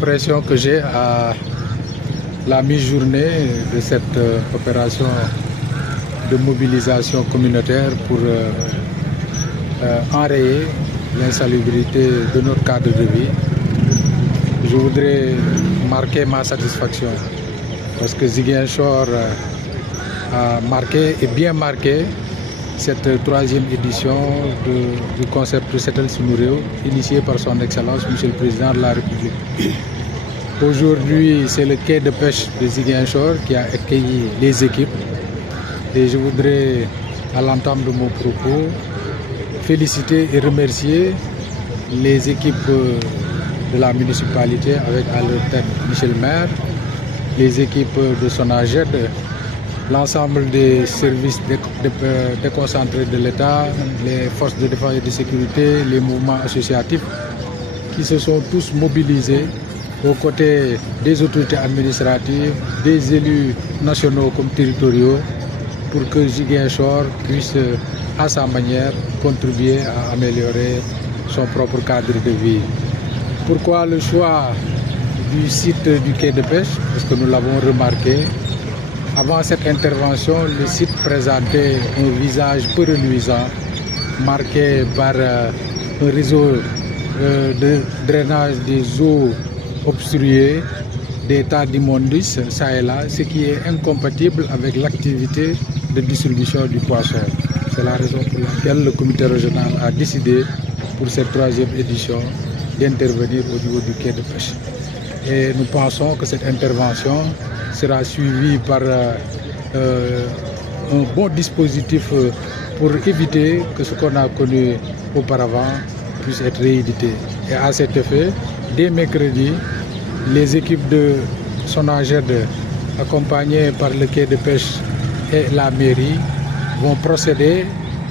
l'impression que j'ai à la mi-journée de cette opération de mobilisation communautaire pour enrayer l'insalubrité de notre cadre de vie, je voudrais marquer ma satisfaction parce que Ziguinchor a marqué et bien marqué cette troisième édition du concept Setal Sunu Réew initié par son Excellence Monsieur le Président de la République. Aujourd'hui, c'est le quai de pêche de Ziguinchor qui a accueilli les équipes et je voudrais, à l'entame de mon propos, féliciter et remercier les équipes de la municipalité avec à leur tête Michel Maire, les équipes de SONAGED, l'ensemble des services déconcentrés de l'État, les forces de défense et de sécurité, les mouvements associatifs qui se sont tous mobilisés aux côtés des autorités administratives, des élus nationaux comme territoriaux pour que Ziguinchor puisse à sa manière contribuer à améliorer son propre cadre de vie. Pourquoi le choix du site du quai de pêche? Parce que nous l'avons remarqué. Avant cette intervention, le site présentait un visage peu reluisant, marqué par un réseau de drainage des eaux obstruées, des tas d'immondices, ça et là, ce qui est incompatible avec l'activité de distribution du poisson. C'est la raison pour laquelle le comité régional a décidé, pour cette troisième édition, d'intervenir au niveau du quai de pêche. Et nous pensons que cette intervention sera suivie par un bon dispositif pour éviter que ce qu'on a connu auparavant puisse être réédité. Et à cet effet, dès mercredi, les équipes de SONAGED, accompagnées par le quai de pêche et la mairie, vont procéder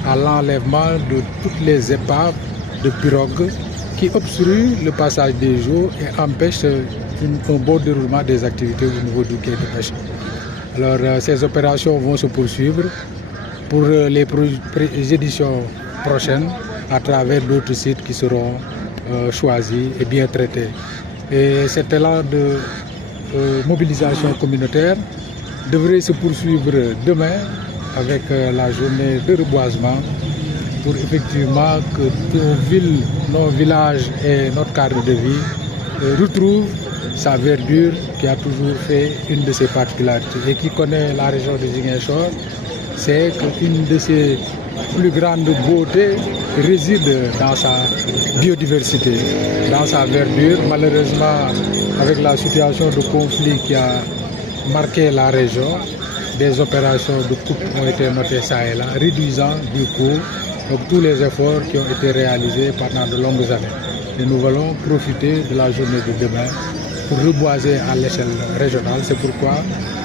à l'enlèvement de toutes les épaves de pirogues qui obstruent le passage des eaux et empêchent un bon déroulement des activités au niveau du quai de pêche. Alors ces opérations vont se poursuivre pour les éditions prochaines à travers d'autres sites qui seront choisis et bien traités. Et cet élan de mobilisation communautaire devrait se poursuivre demain avec la journée de reboisement pour effectivement que nos villes, nos villages et notre cadre de vie retrouvent sa verdure qui a toujours fait une de ses particularités. Et qui connaît la région de Ziguinchor, c'est qu'une de ses plus grandes beautés réside dans sa biodiversité, dans sa verdure. Malheureusement, avec la situation de conflit qui a marqué la région, des opérations de coupe ont été notées ça et là, réduisant du coup donc, tous les efforts qui ont été réalisés pendant de longues années. Et nous allons profiter de la journée de demain pour reboiser à l'échelle régionale. C'est pourquoi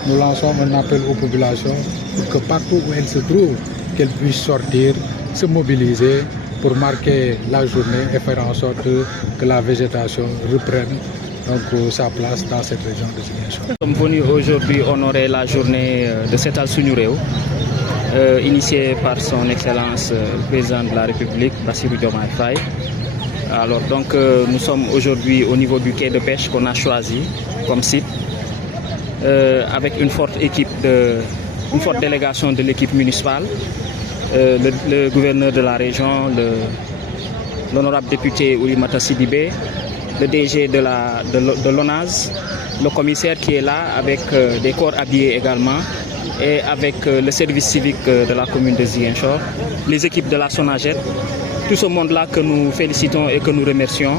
nous lançons un appel aux populations pour que partout où elles se trouvent, qu'elles puissent sortir, se mobiliser pour marquer la journée et faire en sorte que la végétation reprenne donc, sa place dans cette région de Ziguinchor. Nous sommes venus aujourd'hui honorer la journée de Setal Sunu Réew, initiée par son Excellence le Président de la République, Bassirou Diomaye Faye. Alors donc nous sommes aujourd'hui au niveau du quai de pêche qu'on a choisi comme site, avec une forte délégation de l'équipe municipale, le gouverneur de la région, l'honorable député Oulimata Sidibé, le DG de l'ONAS, le commissaire qui est là avec des corps habillés également, et avec le service civique de la commune de Ziguinchor, les équipes de la SONAGED, tout ce monde-là que nous félicitons et que nous remercions.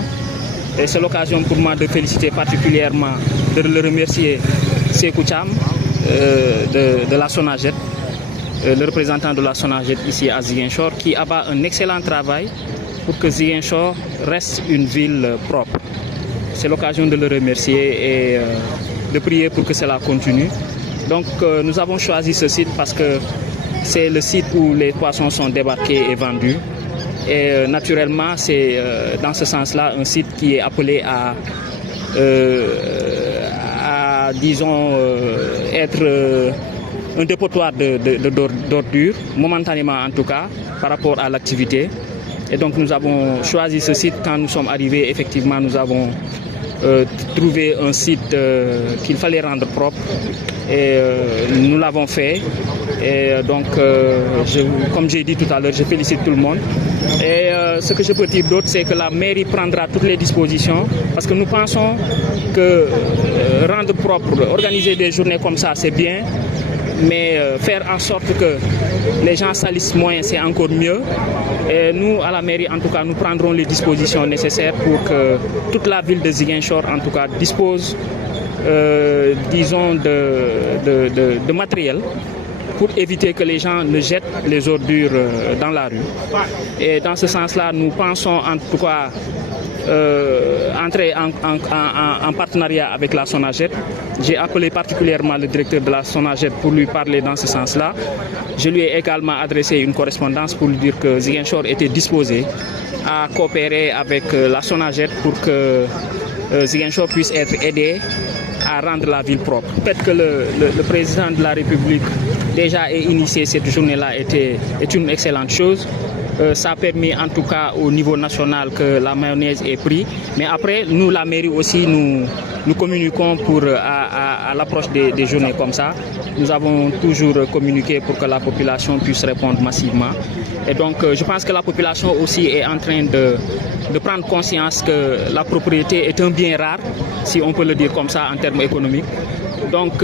Et c'est l'occasion pour moi de féliciter particulièrement, de le remercier Sékou Thiam de la SONAGED, le représentant de la SONAGED ici à Ziguinchor, qui abat un excellent travail pour que Ziguinchor reste une ville propre. C'est l'occasion de le remercier et de prier pour que cela continue. Donc nous avons choisi ce site parce que c'est le site où les poissons sont débarqués et vendus. Et naturellement, c'est dans ce sens-là un site qui est appelé à disons, être un dépotoir d'ordures, momentanément en tout cas, par rapport à l'activité. Et donc nous avons choisi ce site. Quand nous sommes arrivés, effectivement, nous avons trouvé un site qu'il fallait rendre propre et nous l'avons fait. Et donc, comme j'ai dit tout à l'heure, je félicite tout le monde. Et ce que je peux dire d'autre, c'est que la mairie prendra toutes les dispositions parce que nous pensons que rendre propre, organiser des journées comme ça, c'est bien. Mais faire en sorte que les gens salissent moins, c'est encore mieux. Et nous, à la mairie, en tout cas, nous prendrons les dispositions nécessaires pour que toute la ville de Ziguinchor, en tout cas, dispose, disons, de matériel pour éviter que les gens ne jettent les ordures dans la rue. Et dans ce sens-là, nous pensons en tout cas entrer en partenariat avec la SONAGED. J'ai appelé particulièrement le directeur de la SONAGED pour lui parler dans ce sens-là. Je lui ai également adressé une correspondance pour lui dire que Ziguinchor était disposé à coopérer avec la SONAGED pour que Ziguinchor puisse être aidé à rendre la ville propre. Le fait que le président de la République déjà ait initié cette journée-là est une excellente chose. Ça a permis en tout cas au niveau national que la mayonnaise est prise. Mais après, nous, la mairie aussi, nous communiquons à l'approche des journées comme ça. Nous avons toujours communiqué pour que la population puisse répondre massivement. Et donc, je pense que la population aussi est en train de prendre conscience que la propriété est un bien rare, si on peut le dire comme ça en termes économiques. Donc,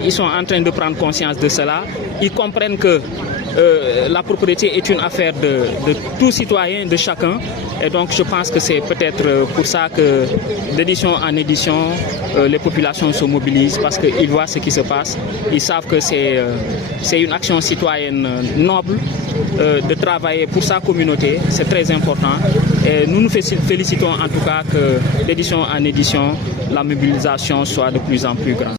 ils sont en train de prendre conscience de cela. Ils comprennent que la propriété est une affaire de tout citoyen, de chacun. Et donc je pense que c'est peut-être pour ça que d'édition en édition, les populations se mobilisent parce qu'ils voient ce qui se passe. Ils savent que c'est une action citoyenne noble de travailler pour sa communauté. C'est très important. Et nous nous félicitons en tout cas que d'édition en édition, la mobilisation soit de plus en plus grande.